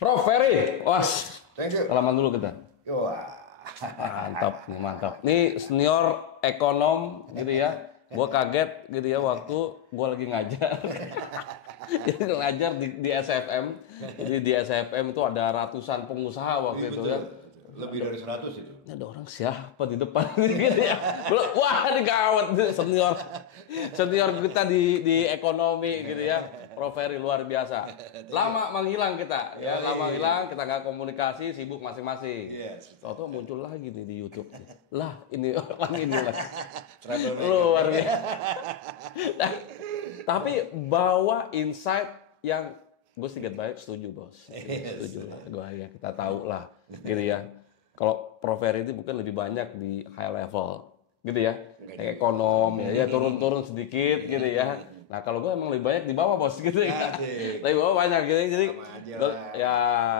Prof Ferry, wah, Thank you. salaman dulu kita. Wah. Mantap nih, mantap. Nih senior ekonom gitu ya. Gua kaget gitu ya waktu gua lagi ngajar. Jadi ngajar di SFM. Jadi di SFM itu ada ratusan pengusaha waktu itu Betul. ya. Lebih dari 100 itu. Ini ada orang siapa di depan gitu ya. Wah, ini gawat senior. Senior kita di ekonomi gitu ya. Prof Ferry luar biasa. Lama menghilang kita ya, lama hilang, kita nggak komunikasi, sibuk masing-masing. Yes. Tahu-tahu muncul lagi nih di YouTube. Lah, ini orang ini lah. Troublemaker. Luar biasa. Tapi bawa insight yang gue sedikit baik setuju bos. Setuju lah. Gue ya kita tahu lah gitu ya. Kalau Prof Ferry itu bukan lebih banyak di high level gitu ya. Kayak ekonom ya turun-turun sedikit gitu ya. Nah kalau gue emang lebih banyak di bawah bos gitu ya. Lebih bawah banyak gitu. Jadi ya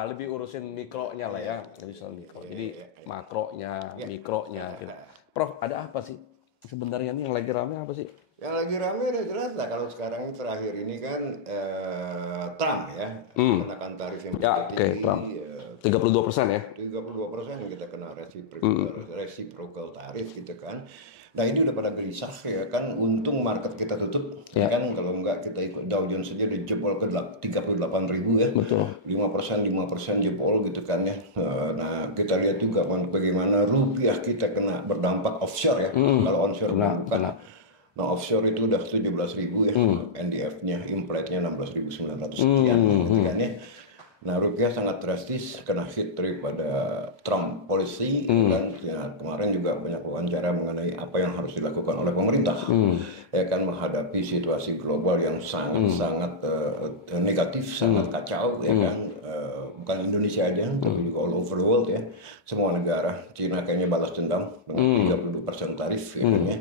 lebih urusin mikronya lah ya. Lebih soal mikro. Jadi makronya, mikronya gitu. Prof ada apa sih? Sebenarnya nih yang lagi rame apa sih? Yang lagi rame udah jelas lah kalau sekarang terakhir ini kan Trump ya menekan tarif yang Ya, oke, Trump. 32% ya? 32% kita kena reciprocal tarif gitu kan. Nah ini udah pada gelisah ya kan, untung market kita tutup ya kan, kalau enggak kita ikut Dow Jones saja udah jebol ke 38.000 ya. Betul. 5% jebol gitu kan ya. Nah kita lihat juga bagaimana rupiah kita kena berdampak offshore ya. Kalau onshore bukan. Nah offshore itu udah 17.000 ya, NDF-nya, implied-nya 16.900 sekian gitu kan ya. Nah rupiah sangat drastis kena hit daripada Trump policy dan ya, kemarin juga banyak wawancara mengenai apa yang harus dilakukan oleh pemerintah ya kan menghadapi situasi global yang sangat negatif, sangat kacau ya kan. Bukan Indonesia aja tapi juga all over the world ya, semua negara. Cina kayaknya balas dendam dengan 32% tarif ya kan ya.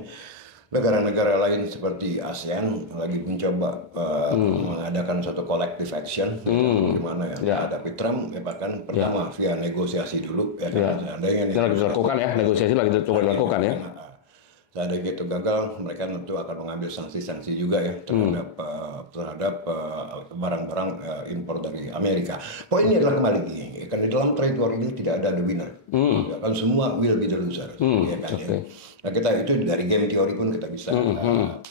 Negara-negara lain seperti ASEAN lagi mencoba mengadakan satu collective action di mana ya hadapi Trump ya, bahkan pertama via negosiasi dulu ya kan. Seandainya itu lagi dilakukan ya, negosiasi lagi coba dilakukan ya. Seandainya itu gagal, mereka tentu akan mengambil sanksi-sanksi juga ya terhadap barang-barang impor dari Amerika. Poinnya adalah kembali lagi, karena dalam trade war ini tidak ada the winner, ya kan, semua will be the loser, ya kan ya. Nah kita itu dari game teori pun kita bisa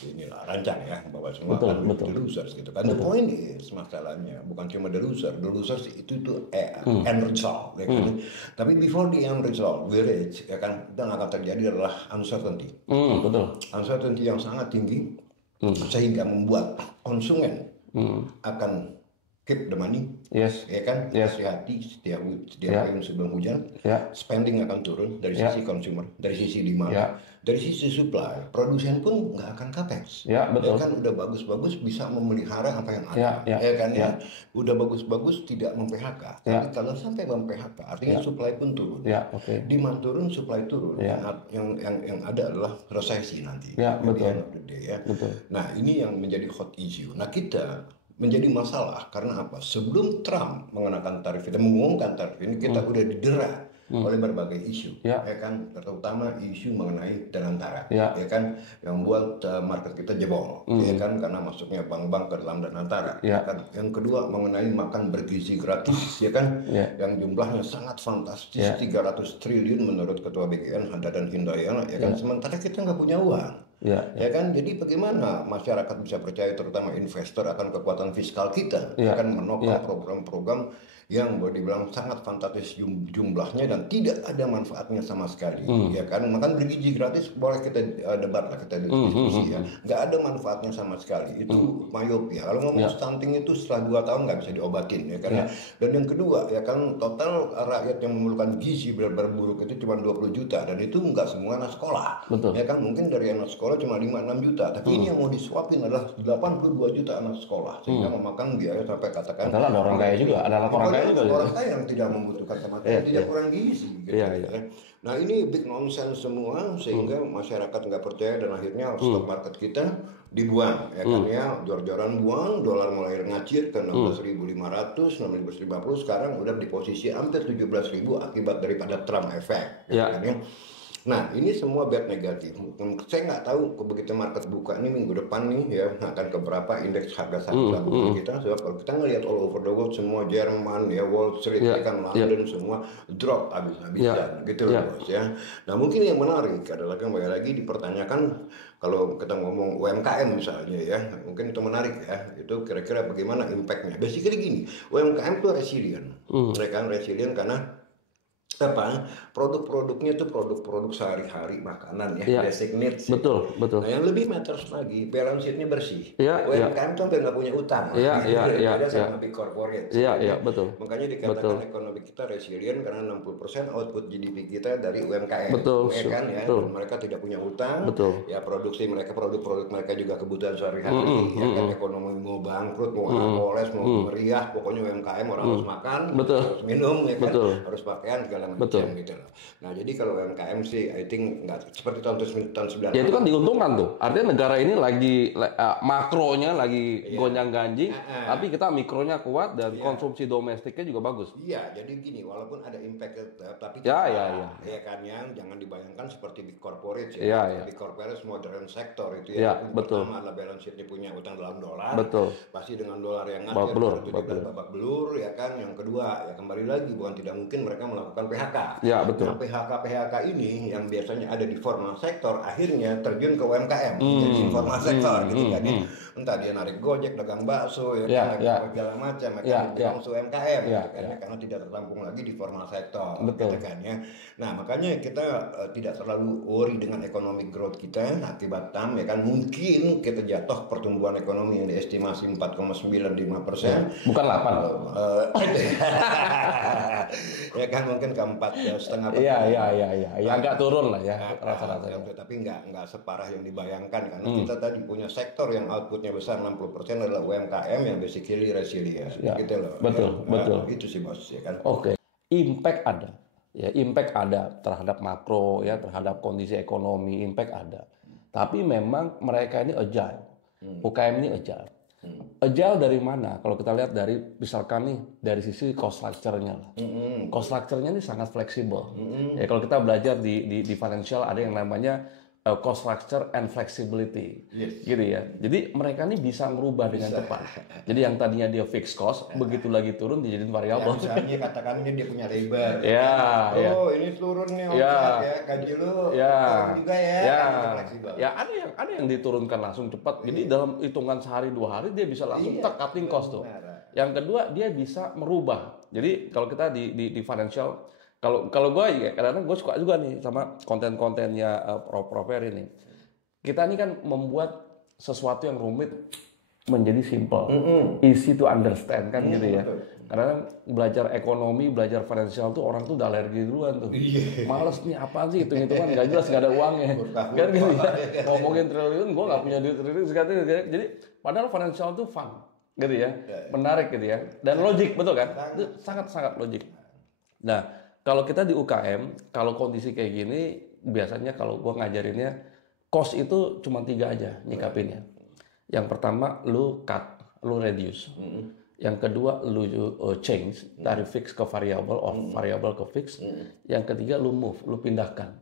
inilah rancang ya bahwa semua akan will be the losers gitu kan. The point is masalahnya bukan cuma the losers itu end result, ya kan. Tapi before the end result we reach, ya kan, dan akan terjadi adalah uncertainty. Betul. Uncertainty yang sangat tinggi sehingga membuat konsumen akan keep the money, ya kan, hati-hati setiap kali sebelum hujan, spending akan turun dari sisi consumer, dari sisi demand, dari sisi supply, produsen pun nggak akan capex, ya kan, udah bagus-bagus bisa memelihara apa yang ada, ya kan ya, udah bagus-bagus tidak mem-PHK, tapi kalau sampai mem-PHK artinya supply pun turun, demand turun, supply turun, yang ada adalah resesi nanti, betul. Nah ini yang menjadi hot issue. Nah kita menjadi masalah karena apa? Sebelum Trump mengenakan tarif, kita mengumumkan tarif ini, kita udah didera oleh berbagai isu, ya kan, terutama isu mengenai Danantara, ya kan, yang buat market kita jebol, ya kan, karena masuknya bank-bank ke dalam Danantara, ya kan. Yang kedua mengenai makan bergizi gratis, ya kan, yang jumlahnya sangat fantastis, 300 triliun menurut Ketua BGN Hadadan Hindayana, ya kan, sementara kita nggak punya uang. Ya kan, jadi bagaimana masyarakat bisa percaya, terutama investor, akan kekuatan fiskal kita, akan menopang program-program yang boleh dibilang sangat fantastis jumlahnya dan tidak ada manfaatnya sama sekali, ya kan. Makan bergizi gratis boleh kita debat lah, kita diskusi ya, nggak ada manfaatnya sama sekali, itu myopia. Kalau ngomong stunting itu setelah 2 tahun nggak bisa diobatin, ya kan. Dan yang kedua ya kan, total rakyat yang memerlukan gizi benar-benar buruk itu cuma 20 juta dan itu nggak semua anak sekolah, ya kan. Mungkin dari anak sekolah cuma 5-6 juta, tapi ini yang mau disuapin adalah 82 juta anak sekolah, sehingga memakan biaya sampai katakan ada orang kaya juga, ada orang kaya juga, orang kaya yang tidak membutuhkan kematian, tidak kurang gizi gitu, Nah ini big nonsense semua, sehingga masyarakat nggak percaya dan akhirnya stock market kita dibuang, ya kan ya, jor-joran buang, dolar mulai ngacir ke 16.500, 16.050, sekarang udah di posisi hampir 17.000 akibat daripada Trump effect, kan ya. Nah, ini semua bad negatif. Saya nggak tahu begitu market buka ini minggu depan nih ya akan ke berapa indeks harga saham gabungan kita. Sebab kalau kita ngelihat all over the world semua Jerman ya, Wall Street ya kan, London semua drop habis-habisan gitu loh bos ya. Nah mungkin yang menarik adalah kembali lagi dipertanyakan kalau kita ngomong UMKM misalnya ya, mungkin itu menarik ya. Itu kira-kira bagaimana impactnya? Basically gini, UMKM itu resilient, mereka resilient karena apa produk-produknya itu produk-produk sehari-hari makanan ya, basic needs betul. Nah yang lebih matters lagi balance sheet-nya bersih. UMKM tuh hampir nggak punya utang, beda sama big corporate. Betul. Makanya dikatakan ekonomi kita resilient karena 60% output GDP kita dari UMKM, kan ya, dan mereka tidak punya utang, ya produksi mereka, produk-produk mereka juga kebutuhan sehari-hari, ya kan, ekonomi mau bangkrut, mau moles, mau meriah, pokoknya UMKM orang harus makan, harus minum, ya kan, harus pakaian segala macam gitu loh. Nah jadi kalau UMKM sih, I think nggak seperti tahun 90. Ya itu kan diuntungkan tuh. Artinya negara ini lagi makronya lagi gonjang-ganjing, tapi kita mikronya kuat dan konsumsi domestiknya juga bagus. Iya, jadi gini, walaupun ada impact tapi ya kan yang jangan dibayangkan seperti big corporate ya. Big corporate modern sektor itu ya. Pertama adalah balance sheet-nya punya utang dalam dolar. Pasti dengan dolar yang ngatur itu babak belur ya kan. Yang kedua ya kembali lagi bukan tidak mungkin mereka melakukan PHK. Nah, PHK ini yang biasanya ada di formal sektor akhirnya terjun ke UMKM jadi informal sektor gitu kan. Entah dia narik Gojek, dagang bakso ya kan, segala macam langsung UMKM karena tidak tertampung lagi di formal sektor gitu kan ya. Nah, makanya kita tidak terlalu worry dengan economic growth kita akibat TAM ya kan. Mungkin kita jatuh pertumbuhan ekonomi yang diestimasi 4,95%. Bukan 8. Ya kan mungkin ke 4,5%. Ya agak turun lah ya rata-rata. Tapi nggak separah yang dibayangkan karena kita tadi punya sektor yang outputnya besar 60% adalah UMKM yang basically resilient gitu loh. Betul. Itu sih bos ya kan. Oke. Impact ada. Ya, impact ada terhadap makro ya, terhadap kondisi ekonomi, impact ada. Tapi memang mereka ini agile. UKM ini agile. Agile dari mana? Kalau kita lihat dari misalkan nih dari sisi cost structure-nya lah. Cost structure-nya ini sangat fleksibel. Ya kalau kita belajar di financial ada yang namanya cost structure and flexibility. Gitu ya. Jadi mereka ini bisa merubah dengan cepat. Jadi yang tadinya dia fixed cost, begitu lagi turun dijadiin variabel. Misalnya katakannya dia punya labor. Ini turun nih gaji lu juga fleksibel. Ya ada yang diturunkan langsung cepat. Jadi dalam hitungan sehari 2 hari dia bisa langsung cutting cost tuh. Yang kedua dia bisa merubah. Jadi kalau kita di financial kalau gue ya kadang-kadang gue suka juga nih sama konten-kontennya Prof ini. Kita ini kan membuat sesuatu yang rumit menjadi simple, easy to understand kan gitu ya. Karena belajar ekonomi, belajar financial tuh orang tuh udah alergi duluan tuh. Males nih apaan sih hitung-hitungan nggak jelas, nggak ada uangnya. Kan gitu ya. Ngomongin triliun, gue nggak punya duit triliun sekali. Jadi padahal financial tuh fun gitu ya, menarik gitu ya. Dan logik betul kan? Itu sangat-sangat logik. Nah kalau kita di UKM, kalau kondisi kayak gini, biasanya kalau gue ngajarinnya, cost itu cuma 3 aja nyikapinnya. Yang pertama, lu cut, lu reduce. Yang kedua, lu change, dari fix ke variable, variable ke fix. Yang ketiga, lu move, lu pindahkan.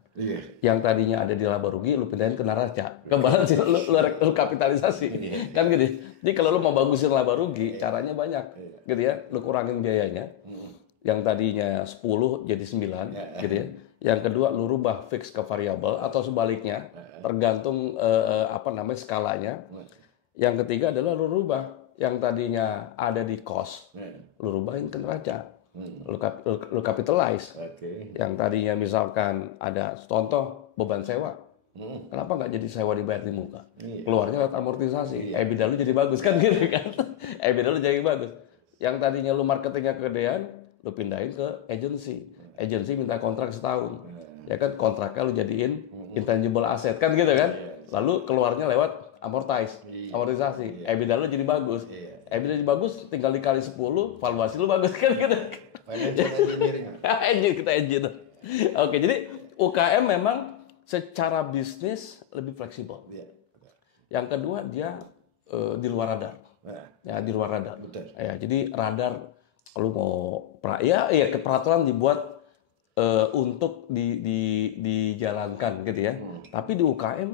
Yang tadinya ada di laba rugi, lu pindahin ke neraca. Ke balance sheet, lu kapitalisasi. Kan gitu. Jadi kalau lu mau bagusin laba rugi, caranya banyak. Gitu ya, lu kurangin biayanya. Yang tadinya 10 jadi 9 gitu ya. Yang kedua lu rubah fix ke variabel atau sebaliknya tergantung skalanya. Yang ketiga adalah lu rubah yang tadinya ada di cost lu rubahin ke neraca. Lu capitalize. Yang tadinya misalkan ada contoh beban sewa. Kenapa nggak jadi sewa dibayar di muka? Keluarnya lewat amortisasi. EBITDA lu jadi bagus kan gitu kan. EBITDA lu jadi bagus. Yang tadinya lu marketingnya kegedean, lu pindahin ke agency minta kontrak setahun ya kan, kontraknya lu jadiin intangible asset kan gitu kan, lalu keluarnya lewat amortisasi, EBITDA lu jadi bagus, EBITDA jadi bagus tinggal dikali 10, valuasi lu bagus kan gitu. Financial engineering. Kita engineer. Oke, jadi UKM memang secara bisnis lebih fleksibel. Yang kedua dia di luar radar. Di luar radar. Ya, jadi radar lu mau peraturan dibuat untuk dijalankan gitu ya. Tapi di UKM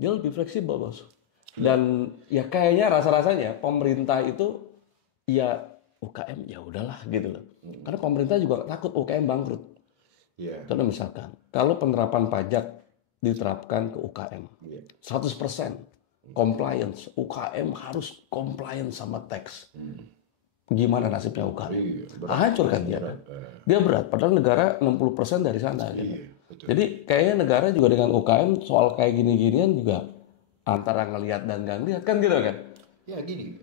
dia lebih fleksibel, Bos. Dan ya kayaknya rasa-rasanya pemerintah itu ya UKM ya udahlah gitu loh. Karena pemerintah juga takut UKM bangkrut. Contoh misalkan kalau penerapan pajak diterapkan ke UKM 100% compliance, UKM harus compliance sama tax. Gimana nasibnya UKM? Hancur kan dia. Dia berat, padahal negara 60% dari sana. Gitu. Jadi kayaknya negara juga dengan UKM soal kayak gini-ginian juga antara ngelihat dan nggak ngelihat kan gitu kan? Ya gini,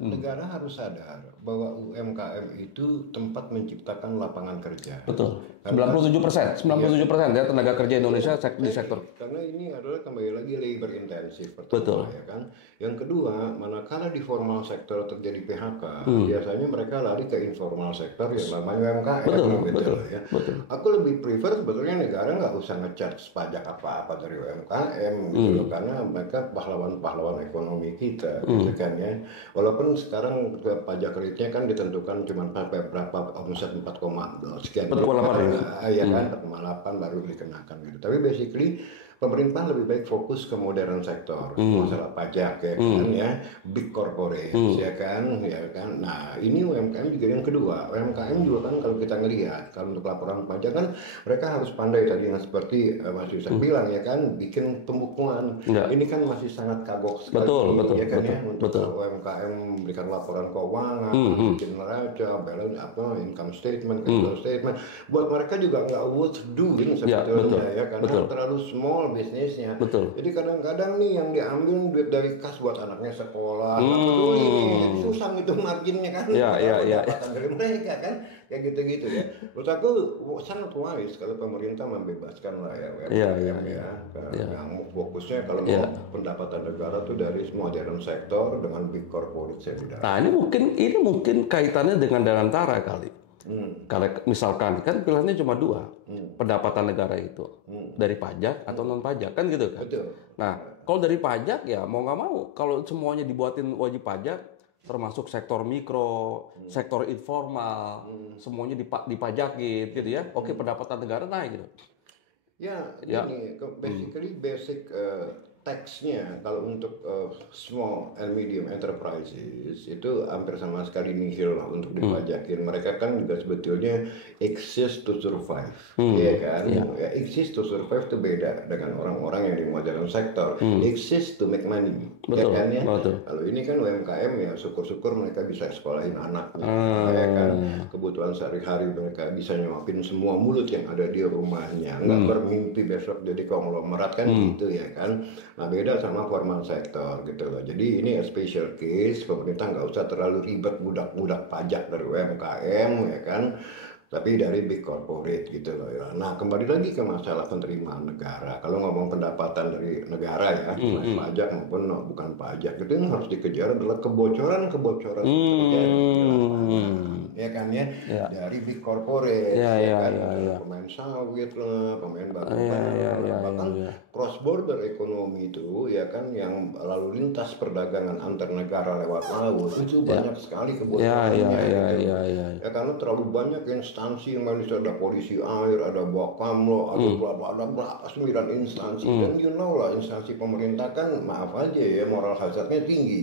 negara harus sadar bahwa UMKM itu tempat menciptakan lapangan kerja. Betul. 97%, 97% ya tenaga kerja Indonesia di sektor. Karena ini adalah kembali lagi labor intensif pertama. Betul. Ya kan. Yang kedua, manakala di formal sektor terjadi PHK, biasanya mereka lari ke informal sektor yang namanya UMKM. Betul. Ya. Aku lebih prefer sebetulnya negara nggak usah nge-charge pajak apa-apa dari UMKM gitu loh, karena mereka pahlawan-pahlawan ekonomi kita. Gitu kan ya. Walaupun sekarang pajak kreditnya kan ditentukan cuma sampai berapa omset 4, sekian. 4,8 ya kan 4,8 baru dikenakan gitu. Tapi basically pemerintah lebih baik fokus ke modern sektor, masalah pajak ya kan ya, big corporate ya kan. Nah ini UMKM juga yang kedua. UMKM juga kan kalau kita ngelihat kalau untuk laporan pajak kan mereka harus pandai tadi yang seperti Mas Yusuf bilang ya kan, bikin pembukuan. Ini kan masih sangat kagok sekali. Betul, ya kan ya untuk UMKM memberikan laporan keuangan, bikin neraca, balance income statement, capital statement. Buat mereka juga nggak worth doing sebetulnya ya karena terlalu small bisnisnya. Jadi kadang-kadang nih yang diambil duit dari kas buat anaknya sekolah, nggak peduli, jadi susah gitu marginnya kan. Pendapatan dari mereka kan, kayak gitu-gitu ya. Menurut aku sangat wise kalau pemerintah membebaskan lah ya UMKM ya. Yang fokusnya kalau mau pendapatan negara tuh dari modern sektor dengan big corporate saya tidak. Nah ini mungkin kaitannya dengan Danantara kali. Kalau misalkan kan pilihannya cuma dua, pendapatan negara itu dari pajak atau non pajak kan gitu kan. Nah kalau dari pajak ya mau nggak mau kalau semuanya dibuatin wajib pajak, termasuk sektor mikro, sektor informal, semuanya dipajakin gitu ya. Oke pendapatan negara naik gitu. Ini basically basic tax-nya kalau untuk small and medium enterprises itu hampir sama sekali nihil lah untuk dipajakin. Mereka kan juga sebetulnya exist to survive, ya kan? Ya, exist to survive itu beda dengan orang-orang yang di modern sektor. Exist to make money, ya kan ya? Kalau ini kan UMKM ya syukur-syukur mereka bisa sekolahin anaknya, ya kan? Kebutuhan sehari-hari mereka bisa nyuapin semua mulut yang ada di rumahnya, nggak bermimpi besok jadi konglomerat kan gitu ya kan? Nah beda sama formal sektor gitu loh. Jadi ini special case, pemerintah nggak usah terlalu ribet budak-budak pajak dari UMKM ya kan, tapi dari big corporate gitu loh ya. Nah kembali lagi ke masalah penerimaan negara. Kalau ngomong pendapatan dari negara ya, pajak maupun bukan pajak, itu yang harus dikejar adalah kebocoran-kebocoran ya kan ya, dari big corporate, pemain sawit lah, pemain batu bara, bahkan cross border ekonomi itu ya kan, yang lalu lintas perdagangan antar negara lewat laut itu banyak sekali kebocorannya. Ya karena terlalu banyak instansi yang manusia, ada polisi air, ada Bakamlo, ada berapa 9 instansi dan you know lah instansi pemerintah kan maaf aja ya moral hazardnya tinggi.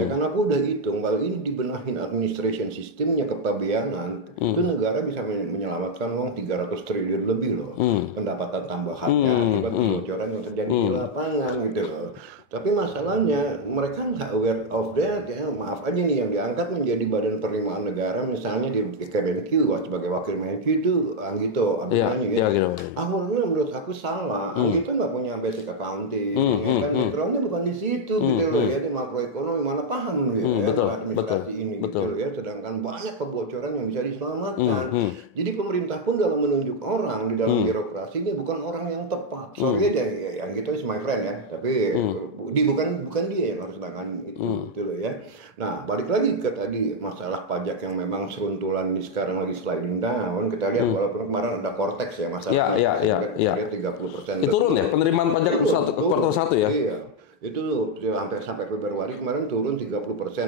Ya karena aku udah hitung kalau ini dibenahin administration sistemnya kepabeanan itu negara bisa menyelamatkan uang 300 triliun lebih loh pendapatan tambahannya akibat kebocoran yang terjadi di lapangan gitu loh. Tapi masalahnya mereka nggak aware of that ya. Maaf aja nih yang diangkat menjadi badan penerimaan negara misalnya di Kemenq sebagai wakil Menq itu Anggito Abdurrahman awalnya menurut aku salah. Anggito nggak punya basic accounting kan backgroundnya bukan di situ gitu loh ya, di makroekonomi mana paham gitu administrasi ini gitu ya. Sedangkan banyak kebocoran yang bisa diselamatkan. Jadi pemerintah pun dalam menunjuk orang di dalam birokrasinya bukan orang yang tepat. Sorry aja ya, Anggito is my friend ya, tapi bukan dia yang harus tangan itu gitu loh ya. Nah balik lagi ke tadi masalah pajak yang memang seruntulan di sekarang lagi sliding down. Kita lihat walaupun kemarin ada Cortex ya masalah 30% itu turun ya penerimaan pajak kuartal 1 ya. Itu sampai Februari kemarin turun 30%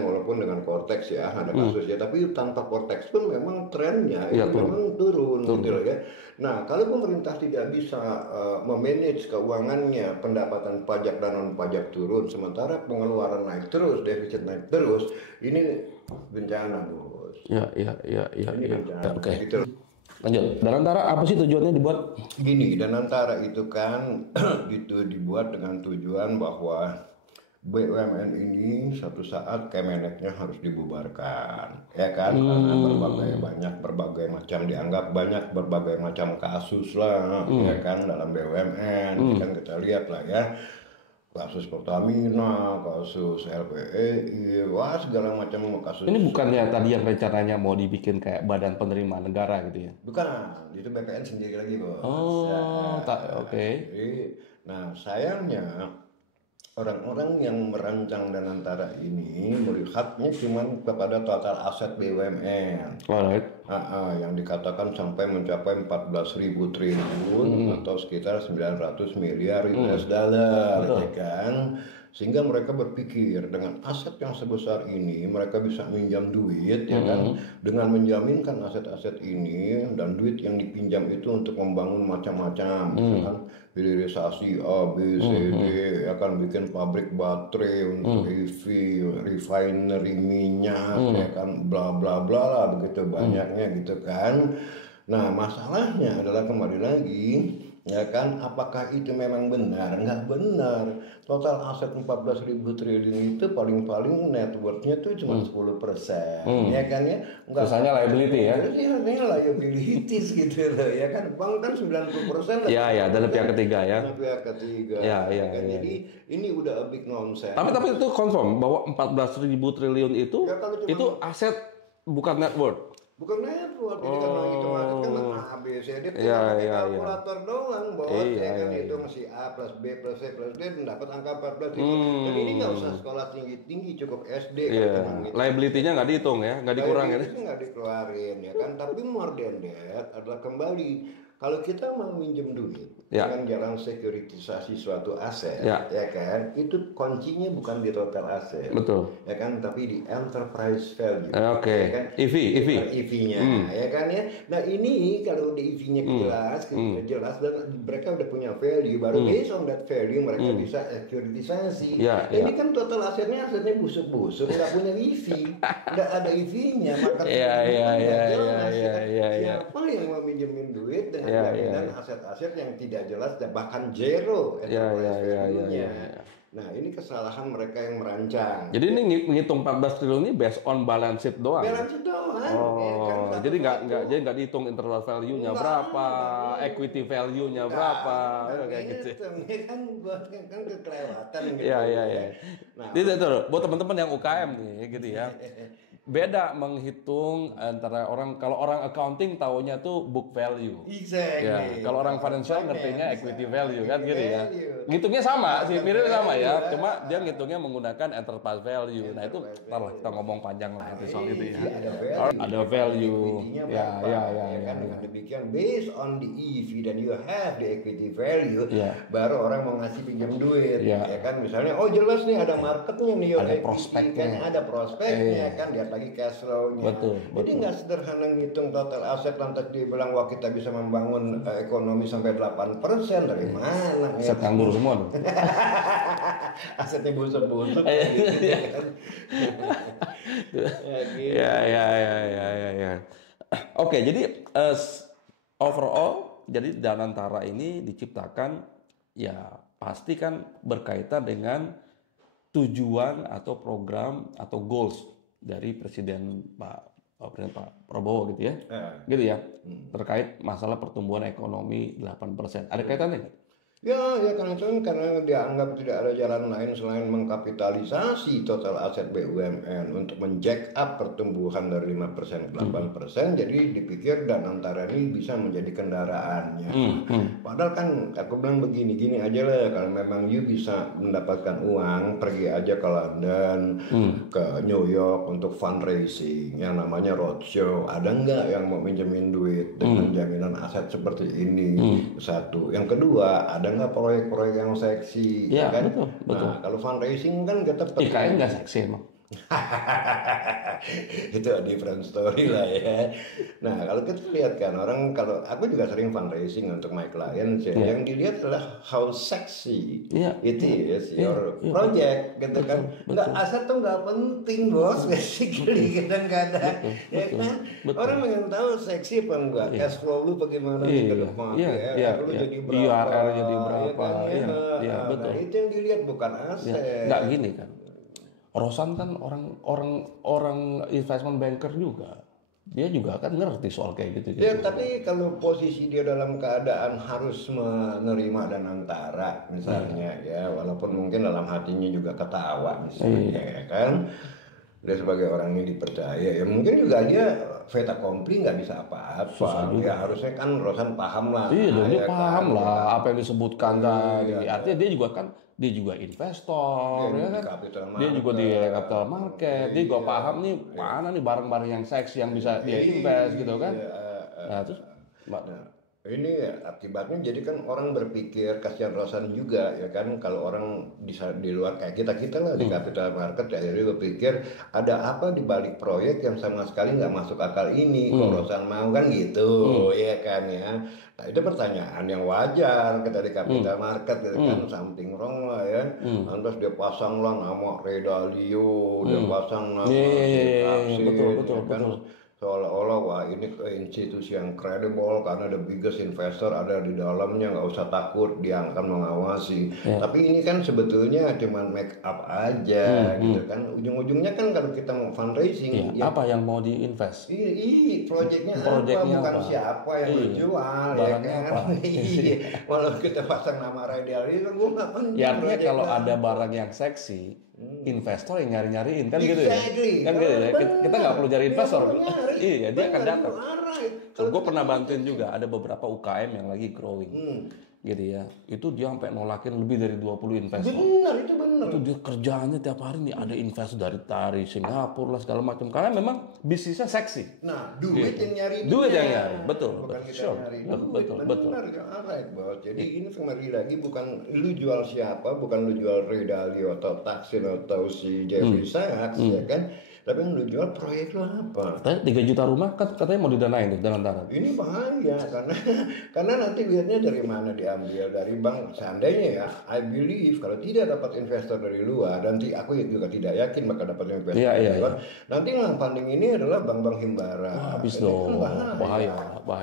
walaupun dengan Cortex ya ada kasus ya, tapi tanpa Cortex pun memang trennya itu memang turun gitu loh ya. Nah, kalau pemerintah tidak bisa memanage keuangannya, pendapatan pajak dan non pajak turun, sementara pengeluaran naik terus, defisit naik terus, ini bencana, Bos. Ini bencana. Oke. Gitu. Lanjut. Danantara apa sih tujuannya dibuat? Gini, Danantara itu kan itu dibuat dengan tujuan bahwa BUMN ini suatu saat Kemeneknya harus dibubarkan, ya kan? Karena berbagai macam dianggap banyak berbagai macam kasus lah, ya kan dalam BUMN. Kan kita lihat lah ya. Kasus Pertamina, kasus LPEI, wah segala macam kasus. Ini bukannya tadi yang rencananya mau dibikin kayak badan penerimaan negara gitu ya? Bukan, itu BPN sendiri lagi, Bos. Oke. Nah, sayangnya orang-orang yang merancang Danantara ini melihatnya cuma kepada total aset BUMN. Yang dikatakan sampai mencapai 14.000 triliun atau sekitar 900 miliar US dollar, ya kan? Sehingga mereka berpikir dengan aset yang sebesar ini mereka bisa minjam duit, ya kan? Dengan menjaminkan aset-aset ini dan duit yang dipinjam itu untuk membangun macam-macam, misalkan hilirisasi A, B, C, D, ya kan, bikin pabrik baterai untuk EV, refinery minyak, ya kan, bla bla bla lah, begitu banyaknya gitu kan. Nah, masalahnya adalah kembali lagi, ya kan, apakah itu memang benar? Nggak benar. Total aset 14.000 triliun itu paling-paling net worth-nya tuh cuma 10%, ya kan ya? Sisanya liability ya? Sisanya liabilities gitu loh, ya kan? Bank kan 90%. Ya, dan pihak ketiga ya. Pihak ketiga. Kan? Jadi ini udah a big nonsense. Tapi itu confirm bahwa 14.000 triliun itu aset bukan net worth. Bukan network, ini kan itu kan A, B, C, D, pakai kalkulator doang, Bos. Kan hitung si A plus B plus C plus D mendapat angka 14 ribu. Dan ini nggak usah sekolah tinggi-tinggi, cukup SD. Liability-nya nggak dihitung ya, nggak dikurangin. Liability nggak dikeluarin, ya kan. Tapi more than that adalah kembali, kalau kita mau minjem duit dengan jalan sekuritisasi suatu aset, ya kan, itu kuncinya bukan di total aset, ya kan, tapi di enterprise value, ya kan, EV-nya, ya kan ya. Nah ini kalau di EV-nya jelas dan mereka udah punya value, baru based on that value mereka bisa sekuritisasi. Ini kan total asetnya busuk-busuk, nggak punya EV, nggak ada EV-nya, maka siapa yang mau minjemin duit dengan jaminan aset-aset yang tidak jelas dan bahkan zero value-nya. Nah, ini kesalahan mereka yang merancang. Jadi ini menghitung 14 triliun ini based on balance sheet doang. Balance sheet doang. Jadi nggak dihitung internal value-nya berapa, equity value-nya berapa, kayak gitu. Kan kekelewatan gitu. Iya. Nah, itu buat teman-teman yang UKM nih gitu ya. Beda menghitung antara kalau orang accounting taunya tuh book value. Exactly. Kalau orang financial ngertinya equity value kan gitu ya. Ngitungnya sama sih, mirip sama ya. Cuma dia ngitungnya menggunakan enterprise value. Nah itu kita ngomong panjang lah nanti soal itu ya. Ada value. Ya. Kan demikian based on the EV dan you have the equity value, baru orang mau ngasih pinjam duit. Ya kan, misalnya jelas nih ada marketnya nih, ada prospeknya, ada prospeknya kan, dia lagi cash flow-nya. Betul. Jadi nggak sederhana ngitung total aset lantas dibilang wah kita bisa membangun ekonomi sampai 8%, dari mana? Aset nganggur semua. Asetnya busuk-busuk. Ya. Oke, jadi overall jadi Danantara ini diciptakan ya pasti kan berkaitan dengan tujuan atau program atau goals dari Presiden Pak Prabowo gitu ya. Gitu ya. Terkait masalah pertumbuhan ekonomi 8%. Ada kaitannya nggak? Ya karena dianggap tidak ada jalan lain selain mengkapitalisasi total aset BUMN untuk menjack up pertumbuhan dari 5% ke 8%, jadi dipikir Danantara ini bisa menjadi kendaraannya. Padahal kan aku bilang begini aja lah, kalau memang you bisa mendapatkan uang, pergi aja ke London, ke New York untuk fundraising yang namanya roadshow. Ada nggak yang mau minjemin duit dengan jaminan aset seperti ini? Satu. Yang kedua, ada nggak proyek-proyek yang seksi, ya kan? betul, betul. Nah, kalau fundraising kan kita IKN nggak seksi emang. Itu different story lah ya. Nah, kalau kita lihat kan orang, kalau aku juga sering fundraising untuk my clients ya, yang dilihat adalah how sexy it is your project gitu kan. Nggak, aset tuh nggak penting bos, basically kadang-kadang ya kan. Orang ingin tahu seksi apa enggak, cash flow lu bagaimana nih ke depan, lu jadi berapa, URL jadi berapa, betul. Nah, itu yang dilihat bukan aset. Nggak gini kan. Rosan kan orang investment banker juga, dia juga kan ngerti soal kayak gitu. Ya, tapi kalau posisi dia dalam keadaan harus menerima dan antara, misalnya ya, walaupun mungkin dalam hatinya juga ketawa misalnya, ya kan, dia sebagai orang yang dipercaya, ya mungkin juga dia fait accompli nggak bisa apa-apa. Ya harusnya kan Rosan paham lah. Iya dong, dia paham lah apa yang disebutkan tadi. Artinya dia juga investor, ya kan? Dia juga di capital market, dia juga paham nih mana nih barang-barang yang seksi yang bisa dia invest gitu kan? Nah terus, ini akibatnya jadi kan orang berpikir, kasihan Rosan juga ya kan, kalau orang di luar kayak kita lah di capital market akhirnya berpikir ada apa di balik proyek yang sama sekali nggak masuk akal ini, kok Rosan mau kan gitu, ya kan ya. Nah itu pertanyaan yang wajar kita di capital market gitu kan, something wrong lah ya. Lantas dia pasang lah nama Ray Dalio, dia pasang nama betul. Seolah-olah wah ini institusi yang kredibel karena the biggest investor ada di dalamnya, nggak usah takut dia akan mengawasi. Tapi ini kan sebetulnya cuma make up aja gitu kan. Ujung-ujungnya kan kalau kita mau fundraising, apa yang mau diinvest? Proyeknya apa, bukan apa? Siapa yang menjual, ya kan? Walau kita pasang nama Radial itu kan gue nggak penting. Ya artinya kalau ada barang yang seksi, investor yang nyari-nyariin kan gitu ya, kan gitu ya. Kita nggak perlu cari investor, iya dia akan datang. Gue pernah bantuin juga ada beberapa UKM yang lagi growing, gitu ya. Itu dia sampai nolakin lebih dari 20 investor. Itu benar. Itu dia kerjaannya tiap hari nih ada investor dari Singapura lah segala macam. Karena memang bisnisnya seksi. Nah, duit yang nyari. Duit yang nyari, betul. Bukan kita sure. nyari. Betul. Benar, alright, bos. Jadi ini kembali lagi bukan lu jual siapa, bukan lu jual Ray Dalio atau Taksin atau si Jeffrey Sachs, ya kan? Tapi yang lu jual proyek lu apa? 3 juta rumah kan katanya mau didanain tuh dalam tanah. Ini bahaya karena nanti duitnya dari mana diambil, dari bank. Seandainya ya, I believe kalau tidak dapat investor dari luar, nanti aku juga tidak yakin bakal dapat investor dari luar. Nanti yang funding ini adalah bank-bank himbara. Habis dong, kan bahaya.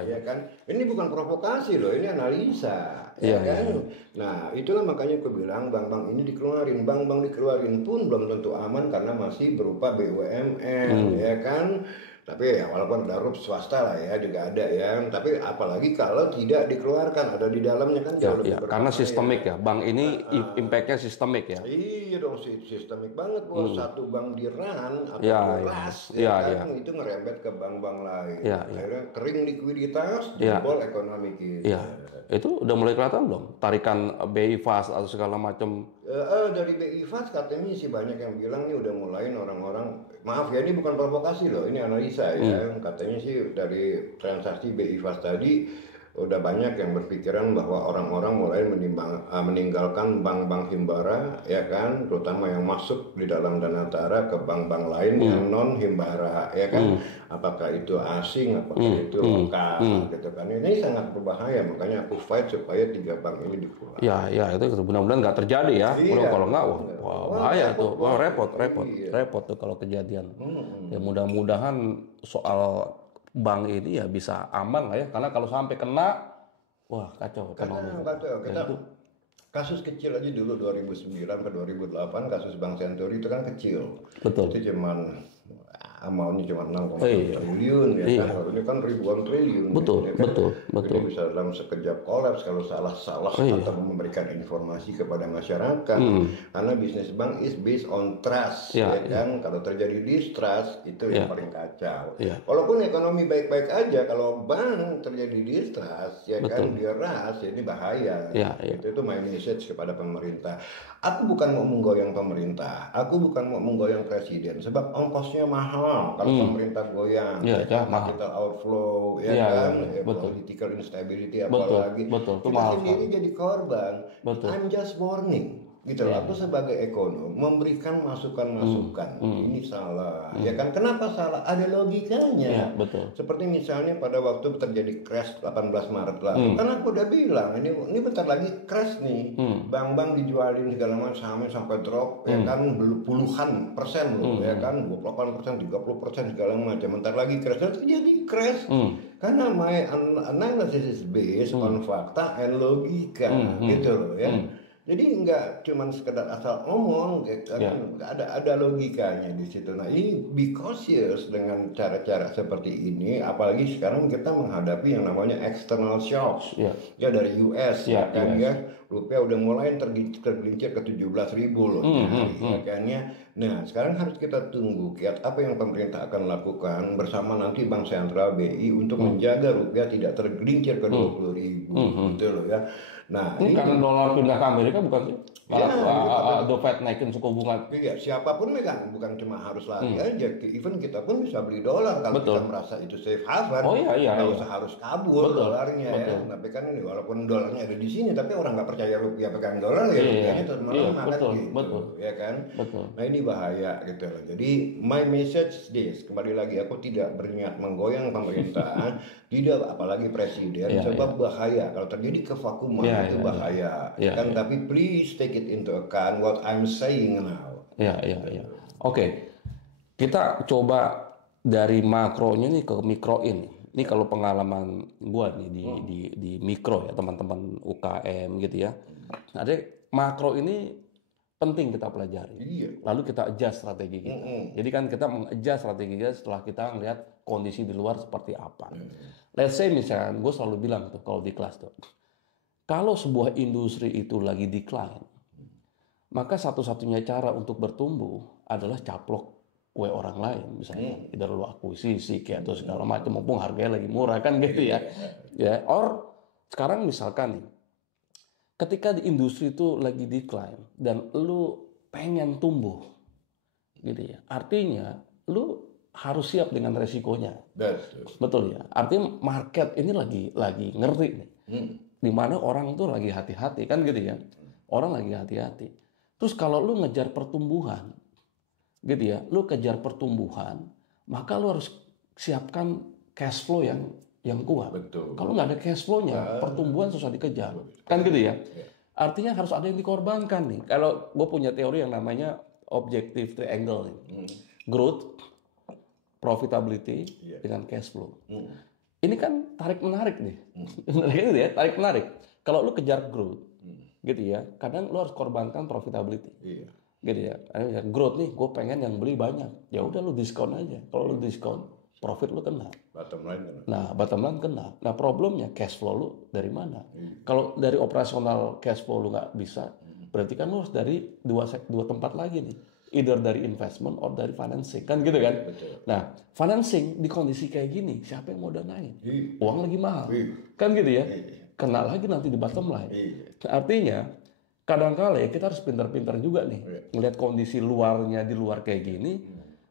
Ya kan? Ini bukan provokasi loh, ini analisa. Ya kan? Nah, itulah makanya aku bilang bank-bank ini dikeluarin. Bank-bank dikeluarin pun belum tentu aman karena masih berupa BUMN, ya kan? Tapi ya walaupun darurat swasta lah ya juga ada ya. Tapi apalagi kalau tidak dikeluarkan, ada di dalamnya kan jauh lebih berbahaya. Karena sistemik ya. Bank ini impact-nya sistemik ya. Iya dong, sistemik banget bos. Satu bank di-run atau di-ras kan itu ngerembet ke bank-bank lain. Akhirnya kering likuiditas, jebol ekonomi kita. Itu udah mulai kelihatan belum? Tarikan BI Fast atau segala macam. Dari BI Fast katanya sih banyak yang bilang nih udah mulai orang-orang, maaf ya ini bukan provokasi loh, ini analisa ya. Katanya sih dari transaksi BI Fast tadi udah banyak yang berpikiran bahwa orang-orang mulai meninggalkan bank-bank himbara, ya kan, terutama yang masuk di dalam Danantara ke bank-bank lain yang non himbara, ya kan, apakah itu asing, apakah itu lokal, gitu kan. Ini sangat berbahaya, makanya aku fight supaya 3 bank ini dikeluarkan. Ya itu mudah-mudahan nggak terjadi ya. Kalau nggak, wah bahaya tuh, repot tuh kalau kejadian. Ya mudah-mudahan soal bank ini ya bisa aman lah ya, karena kalau sampai kena, wah kacau. Kita kasus kecil aja dulu 2009 ke 2008 kasus Bank Senturi itu kan kecil. Betul. Itu cuman amalnya cuma 6,1 triliun ya kan, ini kan ribuan triliun. Betul. Ini bisa dalam sekejap kolaps kalau salah atau memberikan informasi kepada masyarakat. Karena bisnis bank is based on trust, ya kan. Kalau terjadi distrust itu yang paling kacau. Walaupun ekonomi baik-baik aja, kalau bank terjadi distrust, ya kan, diras, ini bahaya. Itu my message kepada pemerintah. Aku bukan mau menggoyang pemerintah, aku bukan mau menggoyang presiden, sebab ongkosnya mahal mahal kalau pemerintah goyang, capital outflow, political instability, apalagi kita sendiri jadi korban. I'm just warning. Gitu loh, aku sebagai ekonom memberikan masukan-masukan, ini salah, ya kan? Kenapa salah? Ada logikanya. Seperti misalnya pada waktu terjadi crash 18 Maret lalu, kan aku udah bilang ini bentar lagi crash nih, bank-bank dijualin segala macam sahamnya sampai drop, ya kan, puluhan persen loh, ya kan, 28%, 30% segala macam. Bentar lagi crash, terjadi crash. Karena my analysis is based on fakta and logika, gitu loh ya. Jadi nggak cuma sekedar asal omong, ada logikanya di situ. Nah ini be cautious dengan cara-cara seperti ini, apalagi sekarang kita menghadapi yang namanya external shocks, ya dari US, ya kan ya, rupiah udah mulai tergelincir ke 17.000 loh, ya kan ya. Nah sekarang harus kita tunggu kiat apa yang pemerintah akan lakukan bersama nanti Bank Sentral BI untuk menjaga rupiah tidak tergelincir ke 20.000, gitu loh ya. Nah, ini karena dolar pindah ke Amerika bukan sih? Malah The Fed naikin suku bunga. Iya, siapapun megang, bukan cuma harus lari aja. Even kita pun bisa beli dolar kalau kita merasa itu safe haven. Nggak usah harus kabur dolarnya ya. Tapi kan ini walaupun dolarnya ada di sini, tapi orang nggak percaya rupiah pegang dolar ya rupiahnya terus melemah gitu, ya kan? Nah ini bahaya gitu loh. Jadi my message this, kembali lagi aku tidak berniat menggoyang pemerintah, tidak apalagi presiden, sebab bahaya kalau terjadi kevakuman. Itu bahaya, kan? Tapi please take it into account what I'm saying now. Oke. Kita coba dari makronya nih ke mikroin. Ini kalau pengalaman gua nih di mikro ya, teman-teman UKM gitu ya. Ada makro ini penting kita pelajari. Lalu kita adjust strategi kita. Jadi kan kita mengadjust strategi kita setelah kita melihat kondisi di luar seperti apa. Let's say misalnya, gue selalu bilang tuh kalau di kelas tuh, kalau sebuah industri itu lagi decline, maka satu-satunya cara untuk bertumbuh adalah caplok kue orang lain, misalnya either lu akuisisi kayak atau segala macam, mumpung harganya lagi murah kan gitu ya. Or sekarang misalkan nih, ketika di industri itu lagi decline dan lu pengen tumbuh, gitu ya, artinya lu harus siap dengan resikonya. Betul ya. Artinya market ini lagi ngeri nih. Di mana orang tuh lagi hati-hati kan gitu ya, orang lagi hati-hati. Terus kalau lu ngejar pertumbuhan, gitu ya, lu kejar pertumbuhan, maka lu harus siapkan cash flow yang kuat. Kalau nggak ada cash flow-nya, pertumbuhan susah dikejar, kan gitu ya. Artinya harus ada yang dikorbankan nih. Kalau gue punya teori yang namanya objective triangle, growth, profitability dengan cash flow. Ini kan tarik menarik nih, gitu ya, tarik menarik. Kalau lu kejar growth, gitu ya, kadang lu harus korbankan profitability, gitu ya. Growth nih, gue pengen yang beli banyak, ya udah lu diskon aja. Kalau lu diskon, profit lu kena. Bottom line kena. Nah, bottom line kena. Nah, problemnya cash flow lu dari mana? Kalau dari operasional cash flow lu nggak bisa, berarti kan lu harus dari dua tempat lagi nih. Either dari investment or dari financing, kan gitu kan? Nah, financing di kondisi kayak gini, siapa yang mau danain? Uang lagi mahal, kan gitu ya? Kena lagi nanti di bottom line. Artinya, kadang-kala ya kita harus pintar-pintar juga nih, ngelihat kondisi luarnya di luar kayak gini,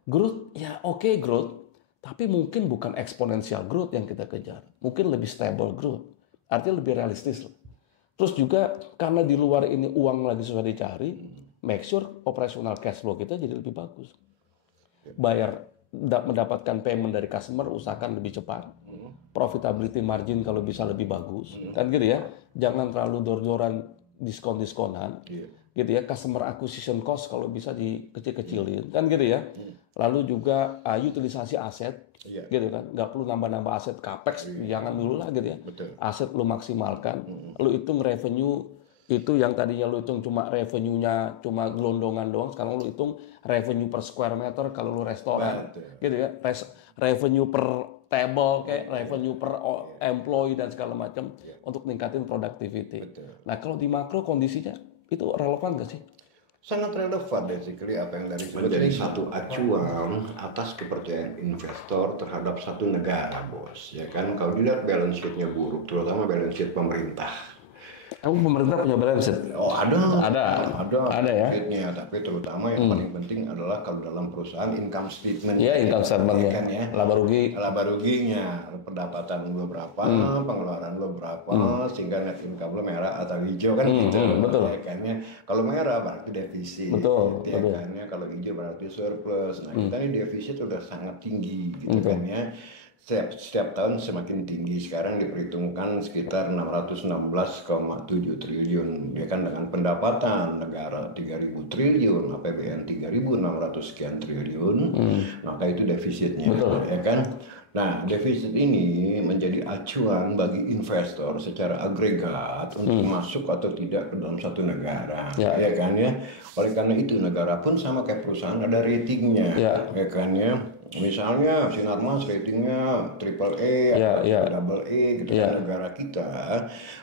growth, ya oke growth, tapi mungkin bukan exponential growth yang kita kejar, mungkin lebih stable growth, artinya lebih realistis. Terus juga karena di luar ini uang lagi susah dicari, make sure operational cash flow kita jadi lebih bagus. Mendapatkan payment dari customer usahakan lebih cepat. Profitability margin kalau bisa lebih bagus. Kan gitu ya. Jangan terlalu dor-doran diskon-diskonan. Gitu ya. Customer acquisition cost kalau bisa dikecil-kecilin. Kan gitu ya. Lalu juga utilisasi aset. Gitu kan. Nggak perlu nambah-nambah aset capex. Jangan dulu lah gitu ya. Aset lu maksimalkan. Lu hitung revenue itu yang tadinya lu hitung cuma revenue-nya cuma gelondongan doang, sekarang lu hitung revenue per square meter kalau lu restoran, gitu ya, revenue per table, kayak revenue per employee dan segala macam untuk ningkatin productivity. Nah kalau di makro kondisinya itu relevan nggak sih? Sangat relevan basically apa yang dari menjadi satu acuan atas kepercayaan investor terhadap satu negara, bos. Ya kan, kalau dilihat balance sheet-nya buruk, terutama balance sheet pemerintah. Pemerintah punya balance sheet? Oh ada ya. sheetnya, tapi terutama yang paling penting adalah kalau dalam perusahaan income statement. Ya, income statementnya. Kan, ya. Laba ruginya, pendapatan lo berapa, pengeluaran lo berapa, sehingga net income lo merah atau hijau kan gitu. Betul. Ya, kan, ya. Kalau merah berarti defisit. Betul. Ya, kan, ya. Kalau hijau berarti surplus. Nah kita ini defisit udah sangat tinggi, gitu kan ya. Setiap tahun semakin tinggi. Sekarang diperhitungkan sekitar 616,7 triliun, ya kan, dengan pendapatan negara 3.000 triliun, APBN 3.600 sekian triliun, maka itu defisitnya. Betul. Ya kan. Nah, defisit ini menjadi acuan bagi investor secara agregat untuk masuk atau tidak ke dalam satu negara, ya kan ya. Oleh karena itu negara pun sama kayak perusahaan ada ratingnya, ya kan ya. Misalnya Sinarmas ratingnya triple A, double A gitu kan. Negara kita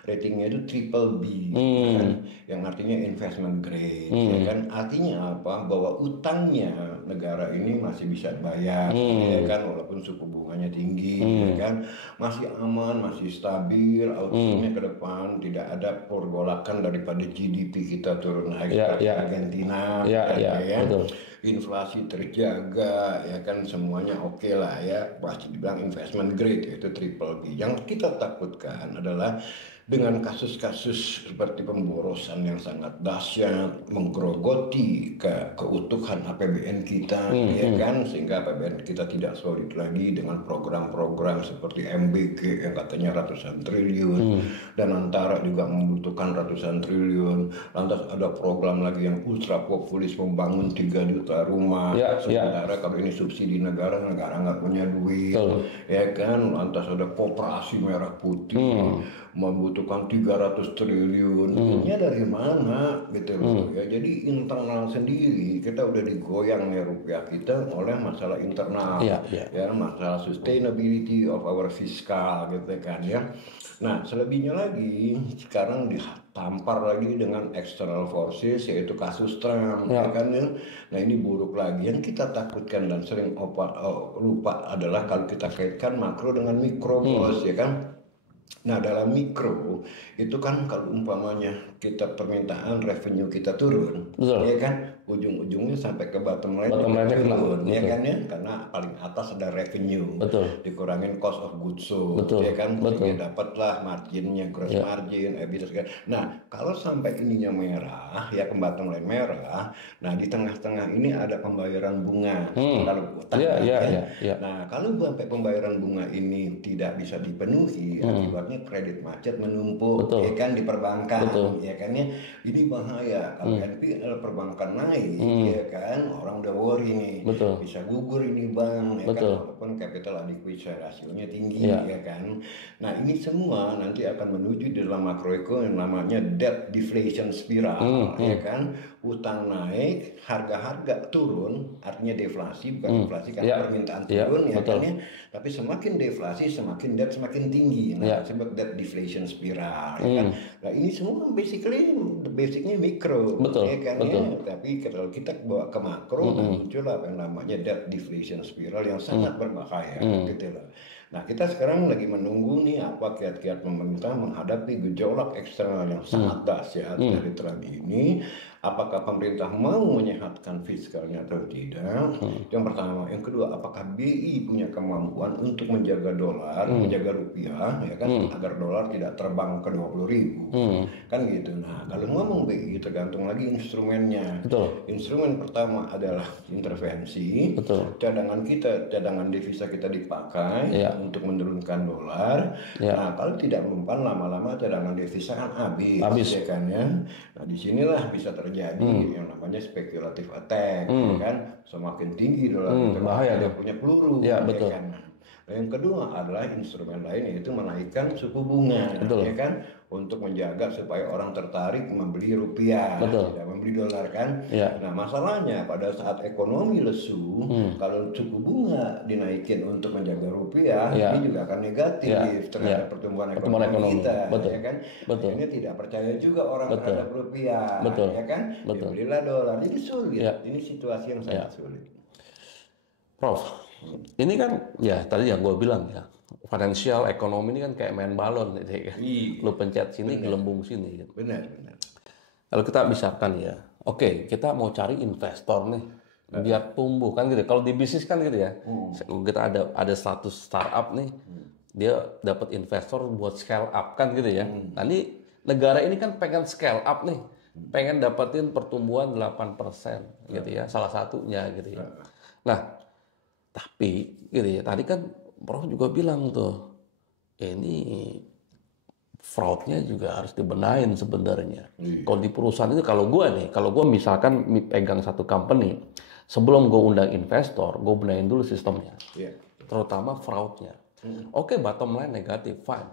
ratingnya itu triple B, kan? Yang artinya investment grade, ya kan. Artinya apa? Bahwa utangnya negara ini masih bisa bayar, ya kan, walaupun suku bunganya tinggi, ya kan, masih aman, masih stabil. Outlooknya ke depan tidak ada pergolakan daripada GDP kita turun naik seperti Argentina, betul. Inflasi terjaga, ya kan, semuanya oke lah ya, pasti dibilang investment grade, yaitu triple B. Yang kita takutkan adalah dengan kasus-kasus seperti pemborosan yang sangat dahsyat, menggerogoti keutuhan APBN kita, ya kan, sehingga APBN kita tidak solid lagi dengan program-program seperti MBG yang katanya ratusan triliun, dan Antara juga membutuhkan ratusan triliun. Lantas ada program lagi yang ultra populis membangun 3 juta rumah, sementara kalau ini subsidi negara nggak punya duit, ya kan. Lantas ada koperasi merah putih membutuhkan 300 triliun. Ini dari mana gitu loh, ya. Jadi internal sendiri kita udah digoyang nih rupiah kita oleh masalah internal, ya, masalah sustainability of our fiscal gitu kan ya. Nah, selebihnya lagi sekarang ditampar lagi dengan external forces, yaitu kasus Trump, ya kan ya. Nah, ini buruk lagi. Yang kita takutkan dan sering lupa adalah kalau kita kaitkan makro dengan mikro, bos, ya kan. Nah, dalam mikro itu kan kalau umpamanya kita permintaan revenue kita turun, ya kan, ujung-ujungnya sampai ke bottom line turun, ya kan ya, karena paling atas ada revenue, dikurangin cost of goods sold, ya kan, sehingga dapatlah marginnya, gross margin, EBITDA. Nah, kalau sampai ininya merah, ya, ke bottom line merah, nah di tengah-tengah ini ada pembayaran bunga, kalau utang, Nah, kalau sampai pembayaran bunga ini tidak bisa dipenuhi, akibatnya kredit macet menumpuk, ya kan, di perbankan, ya kan ya. Ini bahaya kalau NPL perbankan naik, ya kan, orang udah worry nih, bisa gugur ini bank, ya kan, walaupun capital adequacy rasionya tinggi, ya kan. Nah, ini semua nanti akan menuju dalam makroekonomi yang namanya debt deflation spiral, ya kan. Utang naik, harga-harga turun, artinya deflasi, bukan inflasi karena permintaan turun, ya kan ya. Tapi semakin deflasi, semakin debt semakin tinggi. Nah, sebut debt deflation spiral, ya kan. Nah, ini semua basicnya mikro, ya kan ya. Tapi kalau kita bawa ke makro, muncul apa yang namanya debt deflation spiral yang sangat berbahaya, gitu loh. Nah, kita sekarang lagi menunggu nih apa kiat-kiat pemerintah menghadapi gejolak eksternal yang sangat dahsyat dari Trump ini. Apakah pemerintah mau menyehatkan fiskalnya atau tidak? Yang pertama. Yang kedua, apakah BI punya kemampuan untuk menjaga dolar, menjaga rupiah, ya kan, agar dolar tidak terbang ke 20.000, kan gitu. Nah, kalau ngomong BI tergantung lagi instrumennya. Instrumen pertama adalah intervensi. Cadangan devisa kita dipakai untuk menurunkan dolar. Nah, kalau tidak mempan, lama-lama cadangan devisa kan habis, ya kan ya. Nah, disinilah bisa terjadi yang namanya speculative attack, ya kan. Semakin tinggi dolar itu bahaya, dia punya peluru, ya kan. Nah, yang kedua adalah instrumen lain, yaitu menaikkan suku bunga, ya kan, untuk menjaga supaya orang tertarik membeli rupiah, tidak membeli dolar kan. Nah, masalahnya pada saat ekonomi lesu, kalau suku bunga dinaikin untuk menjaga rupiah, ini juga akan negatif terhadap pertumbuhan ekonomi kita, ya kan. Ini tidak percaya juga orang terhadap rupiah, ya kan. Belilah dolar, jadi sulit. Ini situasi yang sangat sulit. Prof, ini kan ya tadi yang gue bilang ya, financial ekonomi ini kan kayak main balon gitu ya. Lu pencet sini, gelembung sini. Gitu. Benar. Kalau kita misalkan ya, oke, kita mau cari investor nih biar tumbuh kan gitu. Kalau di bisnis kan gitu ya. Kita ada status startup nih, dia dapat investor buat scale up kan gitu ya. Nah, ini negara ini kan pengen scale up nih. Pengen dapetin pertumbuhan 8% gitu ya, salah satunya gitu ya. Nah, tapi gitu ya, tadi kan Prof juga bilang tuh, ini fraudnya juga harus dibenahin sebenarnya. Kalau di perusahaan itu, kalau gue misalkan pegang satu company, sebelum gue undang investor, gue benahin dulu sistemnya, terutama fraudnya. Oke, bottom line negatif, fine.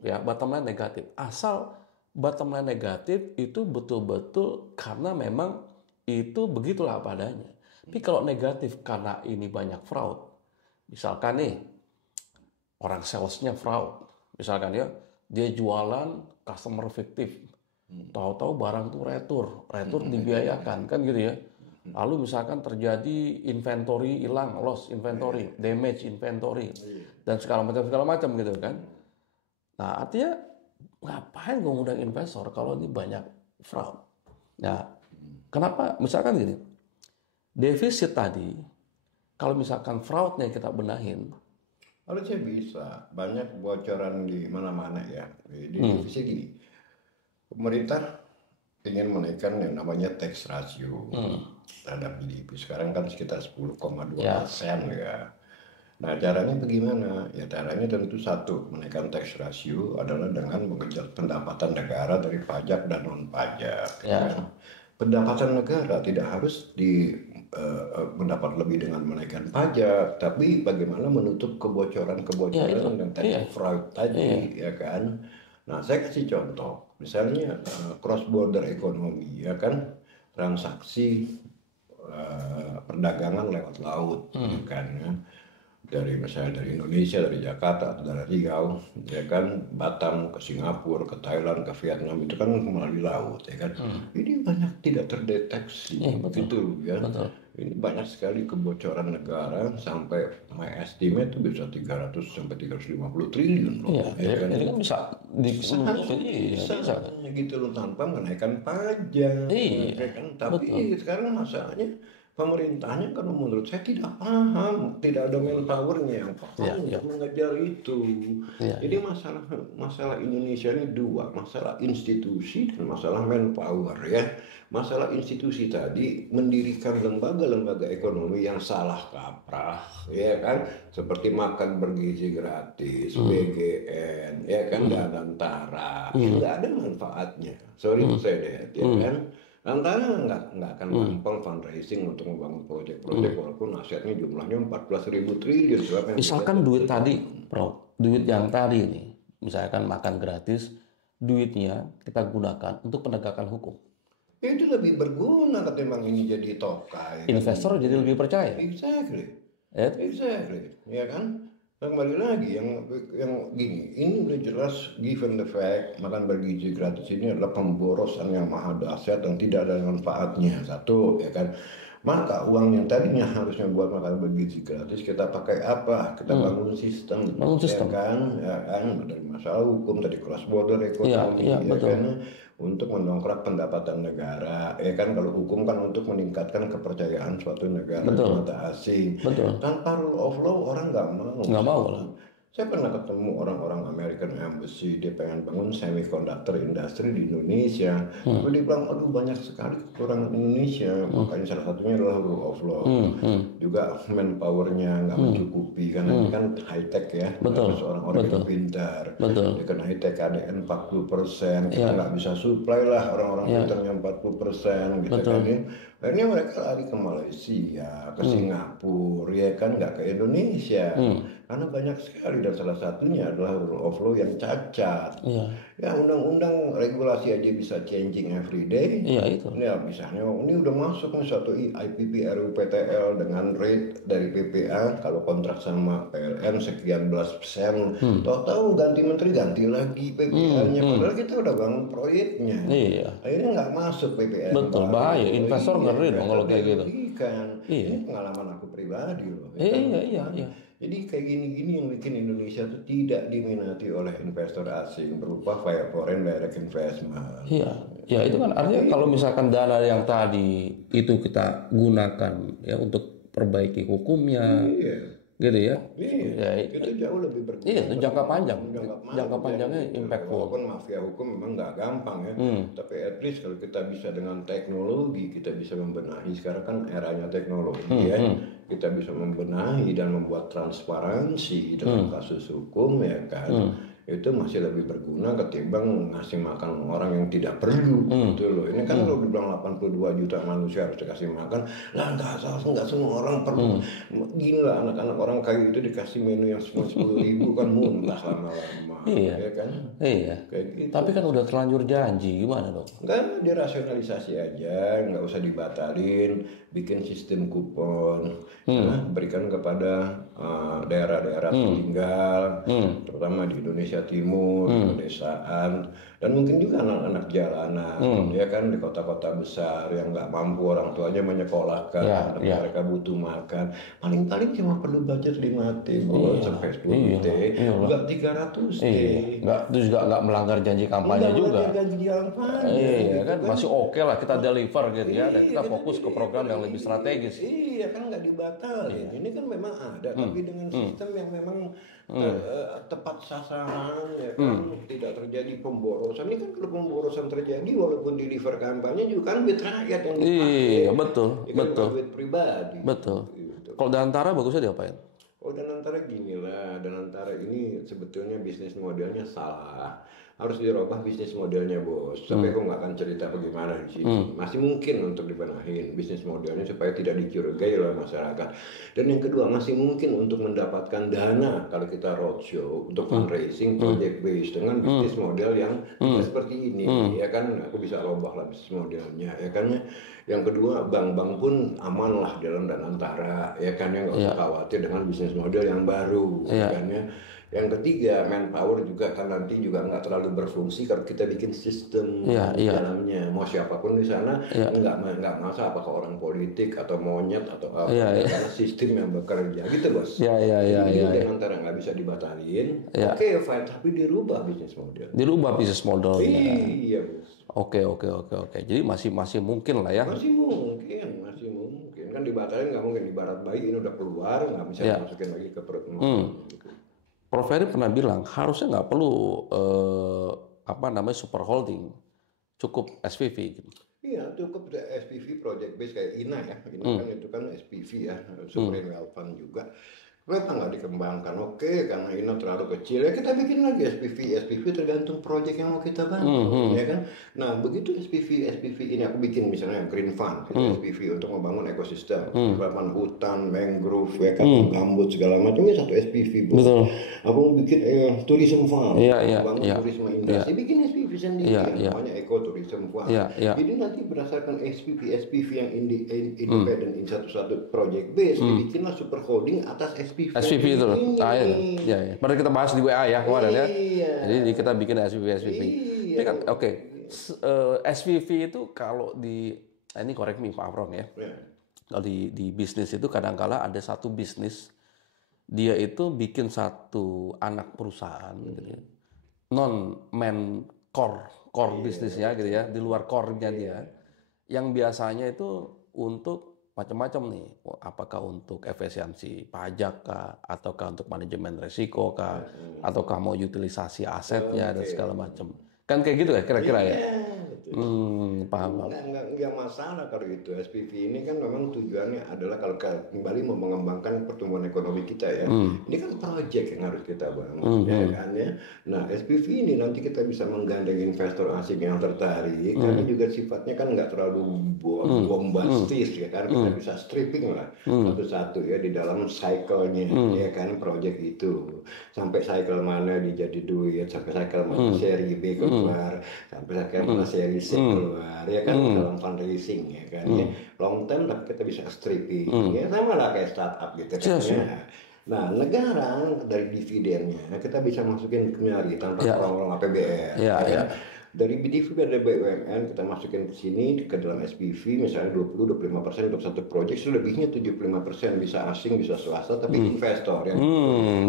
Ya, bottom line negatif. Asal bottom line negatif itu betul-betul karena memang itu begitulah apa adanya. Tapi kalau negatif karena ini banyak fraud, misalkan nih, orang salesnya fraud, misalkan ya, dia jualan customer fiktif, tahu-tahu barang tuh retur dibiayakan kan gitu ya. Lalu misalkan terjadi inventory hilang, loss inventory, damage inventory, dan segala macam gitu kan. Nah, artinya ngapain gue ngundang investor kalau ini banyak fraud? Nah, kenapa? Misalkan gini, defisit tadi, kalau misalkan fraudnya kita benahin, harusnya bisa. Banyak bocoran di mana-mana ya. Di defisit gini, pemerintah ingin menaikkan yang namanya tax ratio terhadap GDP. Sekarang kan sekitar 10,2% ya. Nah, caranya bagaimana? Ya, caranya tentu satu, menaikkan tax ratio adalah dengan mengejar pendapatan negara dari pajak dan non-pajak. Ya. Pendapatan negara tidak harus mendapat lebih dengan menaikkan pajak, tapi bagaimana menutup kebocoran-kebocoran yang tadi fraud tadi, ya kan? Nah, saya kasih contoh, misalnya cross border ekonomi, ya kan, transaksi perdagangan lewat laut, ya kan, ya. Misalnya dari Indonesia, dari Jakarta atau dari Riau, ya kan, Batam ke Singapura, ke Thailand, ke Vietnam, itu kan melalui laut, ya kan. Ini banyak tidak terdeteksi, gitu ya. Ini banyak sekali kebocoran negara, sampai my estimate itu bisa 300 sampai 350 triliun loh. Ya kan? Ini kan bisa bisa gitu loh, tanpa menaikkan pajak, ya kan. Tapi sekarang masalahnya pemerintahnya, kalau menurut saya tidak paham, tidak ada manpowernya yang paham untuk mengejar itu. Jadi masalah Indonesia ini dua, masalah institusi dan masalah manpower ya. Masalah institusi tadi, mendirikan lembaga-lembaga ekonomi yang salah kaprah, ya kan, seperti makan bergizi gratis, BGN, ya kan, dan Antara, nggak ada manfaatnya. Sorry to say that, ya kan. Antara nggak akan gampang fundraising untuk membangun proyek-proyek walaupun asetnya jumlahnya 14.000 triliun. Misalkan duit tadi, Bro, duit yang tadi nih, misalkan makan gratis, duitnya kita gunakan untuk penegakan hukum. Itu lebih berguna ketimbang ini jadi tokai. Investor jadi lebih percaya. Exactly, ya kan. Kembali lagi yang gini, ini udah jelas given the fact makan bergizi gratis ini adalah pemborosan yang maha dahsyat dan tidak ada manfaatnya. Satu, ya kan. Maka uang yang tadinya harusnya buat makan bergizi gratis kita pakai apa? Kita bangun sistem, ya kan. Dari masalah hukum, tadi cross border ekonomi, ya kan, untuk mendongkrak pendapatan negara, ya kan. Kalau hukum kan untuk meningkatkan kepercayaan suatu negara di mata asing. Tanpa rule of law orang nggak mau lah. Saya pernah ketemu orang-orang American Embassy, dia pengen bangun semiconductor industry di Indonesia. Lalu dia bilang, aduh banyak sekali kekurangan Indonesia, makanya salah satunya adalah rule of law. Juga manpowernya nggak mencukupi, karena ini kan high tech ya, harus orang-orang yang pintar. Dia kan high tech ADN 40%, kita nggak bisa supply lah orang-orang pintarnya 40%, gitu kan ya. Akhirnya mereka lari ke Malaysia, ke Singapura, ya kan, nggak ke Indonesia. Karena banyak sekali, dan salah satunya adalah rule of law yang cacat. Ya, undang-undang regulasi aja bisa changing every day. Ya, misalnya ini udah masuk nih satu IPP RUPTL dengan rate dari PPA, kalau kontrak sama PLN sekian belas persen, tahu-tahu ganti menteri ganti lagi PPA-nya, padahal kita udah bangun proyeknya. Akhirnya nggak masuk PPA. Betul, bahaya. Investor ngeri dong kalau kayak gitu. signifikan. Ini pengalaman aku pribadi loh. Iya. Jadi kayak gini-gini yang bikin Indonesia tuh tidak diminati oleh investor asing berupa foreign direct investment. Ya itu kan artinya kalau misalkan dana yang tadi itu kita gunakan ya untuk perbaiki hukumnya, gitu ya. Itu jauh lebih berguna. Itu jangka panjang. Jangka panjangnya impactful. Walaupun mafia hukum memang nggak gampang ya, tapi at least kalau kita bisa dengan teknologi kita bisa membenahi. Sekarang kan eranya teknologi ya, kita bisa membenahi dan membuat transparansi dalam kasus hukum ya kan. Itu masih lebih berguna ketimbang ngasih makan orang yang tidak perlu gitu loh. Ini kan kalau dibilang 82 juta manusia harus dikasih makan, lah nggak semua orang perlu. Gila, anak-anak orang kaya itu dikasih menu yang semua 10.000 kan muntah lama-lama. Iya kan? Kayak gitu. Tapi kan udah terlanjur janji, gimana dong? Enggak, dirasionalisasi aja, nggak usah dibatalin, bikin sistem kupon, berikan kepada daerah-daerah tertinggal, terutama di Indonesia Timur, pedesaan, dan mungkin juga anak-anak jalanan, ya kan, di kota-kota besar yang nggak mampu orang tuanya menyekolahkan, tapi mereka butuh makan, paling-paling cuma perlu budget 5 T sampai 10 T, nggak 300 T. Nggak, itu juga nggak melanggar janji kampanye juga. Kan masih oke lah kita deliver gitu ya, dan kita fokus ke program yang lebih strategis. Iya kan nggak dibatalin. Ini kan memang ada, tapi dengan sistem yang memang tepat sasaran ya kan, tidak terjadi pemborosan. Ini kan kalau pemborosan terjadi walaupun deliver kampanye juga kan duit rakyat yang dipakai. Betul. Duit pribadi. Betul. Kalau Danantara bagusnya diapain? Oh, Danantara gini lah, Danantara ini sebetulnya bisnis modelnya salah. Harus dirubah bisnis modelnya, bos. Tapi aku nggak akan cerita bagaimana di sini. Masih mungkin untuk dibenahin bisnis modelnya supaya tidak dicurigai oleh masyarakat. Dan yang kedua, masih mungkin untuk mendapatkan dana kalau kita roadshow untuk fundraising project based dengan bisnis model yang tidak seperti ini. Ya kan, aku bisa robah lah bisnis modelnya. Ya kan. Yang kedua, bank-bank pun aman lah dalam Danantara. Ya kan, yang nggak usah khawatir dengan bisnis model yang baru. Ya kan ya. Yang ketiga, manpower juga kan nanti juga nggak terlalu berfungsi kalau kita bikin sistem di dalamnya. Mau siapapun di sana nggak masalah apakah orang politik atau monyet atau apa, karena sistem yang bekerja gitu, bos. Jadi antara nggak bisa dibatalin. Oke, fine, tapi dirubah bisnis model. Dirubah bisnis model. Iya, bos. Oke. Jadi masih mungkin lah ya. Masih mungkin. Kan dibatalin nggak mungkin. Ibarat bayi ini udah keluar nggak bisa dimasukin lagi ke perut. Prof Ferry pernah bilang harusnya nggak perlu super holding, cukup SPV gitu. Iya, cukup SPV project base kayak INA ya. INA kan itu kan SPV ya, sovereign wealth fund juga. Kenapa nggak dikembangkan? Oke, karena INA terlalu kecil ya kita bikin lagi SPV tergantung proyek yang mau kita bangun, ya kan? Nah, begitu SPV ini aku bikin misalnya Green Fund, SPV untuk membangun ekosistem, development hutan, mangrove, ya kan, gambut segala macam ini satu SPV. Betul. Aku mau bikin tourism fund, bangun turisme industri, bikin SPV sendiri, namanya Ecotourism Fund. Jadi nanti berdasarkan SPV yang independen in satu-satu project base, dibikinlah super holding atas SPV itu loh. Padahal kita bahas di WA ya kemarin ya. Jadi kita bikin SPV. Ini kan SPV itu kalau ini correct me Pak Afron ya. Kalau di bisnis itu kadang-kala ada satu bisnis dia itu bikin satu anak perusahaan gitu ya. Non-man core bisnisnya gitu ya, di luar core-nya dia. Yang biasanya itu untuk macam-macam nih, apakah untuk efisiensi pajak kah, ataukah untuk manajemen risiko kah, ataukah mau utilisasi asetnya dan segala macam. Kan kayak gitu ya kira-kira ya. Paham. Nggak masalah kalau itu. SPV ini kan memang tujuannya adalah kalau kembali mau mengembangkan pertumbuhan ekonomi kita ya. Ini kan proyek yang harus kita bangun, ya kan ya. Nah, SPV ini nanti kita bisa menggandeng investor asing yang tertarik, karena juga sifatnya kan nggak terlalu bombastis ya kan. Kita bisa stripping lah satu-satu ya di dalam cycle-nya, ya kan, proyek itu. Sampai cycle mana dijadi duit, sampai cycle mana seri B keluar, sampai cycle mana seri C keluar, ya kan, dalam fundraising ya kan, ya. Long term tapi kita bisa stripping, ya sama lah kayak startup gitu kan ya. Nah, negara dari dividennya kita bisa masukin kemari tanpa tolong APBN. Dari BDV ada BUMN kita masukin ke sini ke dalam SPV misalnya 20-25% untuk satu proyek, selebihnya 75% bisa asing bisa swasta tapi investor yang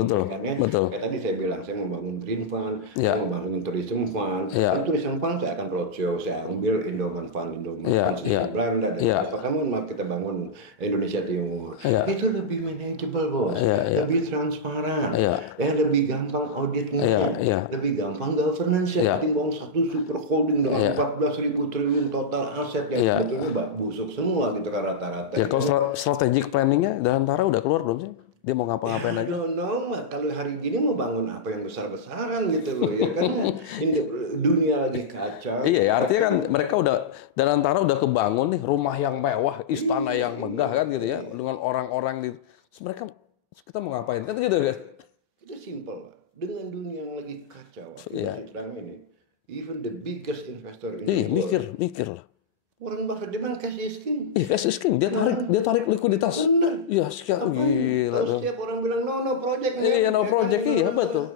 betul. Betul. Kayak tadi saya bilang saya mau bangun green fund, saya mau bangun tourism fund, dan tourism fund saya akan roadshow, saya ambil Indoman Fund seperti Belanda dan apakah mau kita bangun Indonesia Timur, itu lebih manageable bos, lebih transparan, lebih gampang auditnya, lebih gampang governance ketimbang satu super holding dengan 14.000 triliun total aset yang sebetulnya busuk semua gitu kan rata-rata. Ya kalau strategic planningnya Dirgantara udah keluar belum sih? Dia mau ngapa-ngapain aja? Kalau hari gini mau bangun apa yang besar-besaran gitu loh ya kan dunia lagi kacau. Iya, artinya kan mereka udah Dirgantara udah kebangun nih rumah yang mewah, istana yang megah kan gitu ya, dengan orang-orang di mereka kita mau ngapain kan gitu kan? Itu simple lah. Dengan dunia yang lagi kacau sekarang ini. Even the biggest investor in the world. mikir lah. Warren Buffett dia cash is king. Iya, cash is king. Dia tarik likuiditas. Benar. Iya, sekian gila. Kalau setiap orang bilang no project. Iya, no project. Iya, betul.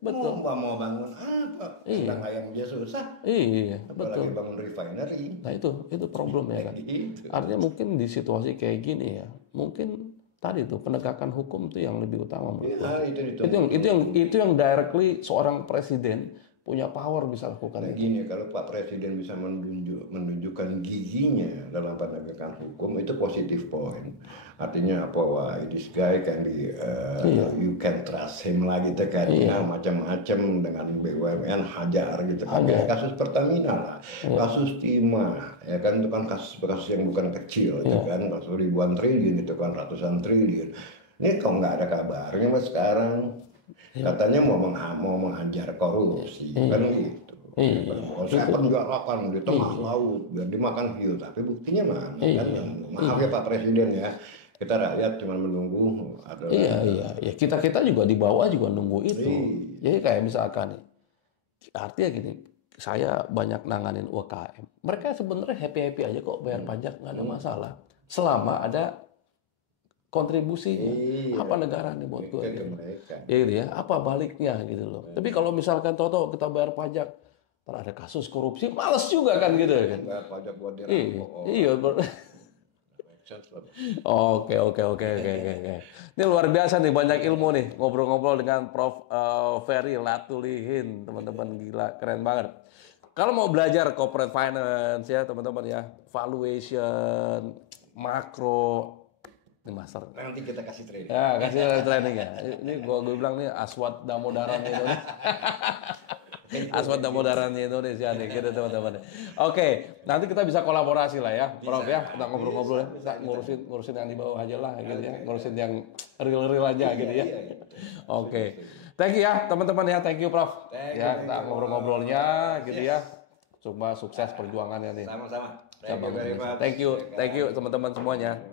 Mau bangun apa? Sedangkan yang dia susah. Iya, apalagi bangun refinery. Nah, itu problemnya kan. Artinya mungkin di situasi kayak gini ya, mungkin tadi tuh penegakan hukum tuh yang lebih utama menurut itu yang directly seorang presiden punya power bisa lakukan. Gini, kalau Pak Presiden bisa menunjukkan giginya dalam penegakan hukum itu positive point. Artinya apa? Wah, this guy can be you can trust him lah gitu kan. Macam-macam dengan BUMN hajar gitu kan. Kasus Pertamina lah, kasus Timah, ya kan itu kan kasus yang bukan kecil, gitu kan, kasus ribuan triliun itu kan ratusan triliun. Ini kok nggak ada kabarnya mas sekarang. Katanya mau menghajar korupsi kan gitu. Saya penjarakan di tengah laut biar dimakan hiu, tapi buktinya mana kan? Maaf ya Pak Presiden ya, kita rakyat cuma menunggu. Iya. Kita juga di bawah juga nunggu itu. Jadi kayak misalkan nih, artinya gini, saya banyak nanganin UKM. Mereka sebenarnya happy aja kok bayar pajak, nggak ada masalah. Selama ada kontribusi apa negara nih buat gue gitu. Gitu ya, apa baliknya gitu loh. Tapi kalau misalkan toto kita bayar pajak, ntar ada kasus korupsi, males juga kan gitu kan. Bayar pajak buat dirampok. Iya. Oke. Ini luar biasa nih, banyak ilmu nih ngobrol-ngobrol dengan Prof. Ferry Latulihin, teman-teman, gila, keren banget. Kalau mau belajar corporate finance ya teman-teman ya, valuation, makro, ini master. Nanti kita kasih training. Ya, kasih training ya. Ini gue bilang nih Aswad Damodarannya Indonesia. Aswad Damodarannya Indonesia nih, gitu teman-teman. Oke, nanti kita bisa kolaborasi lah ya, Prof ya. Kita ngobrol-ngobrol ya. Kita ngurusin yang di bawah aja lah gitu ya. Ngurusin yang real aja gitu ya. Oke. Thank you ya teman-teman ya. Thank you Prof. Ya, kita ngobrol-ngobrolnya gitu ya. Coba sukses perjuangannya nih. Sama-sama. Thank you teman-teman semuanya.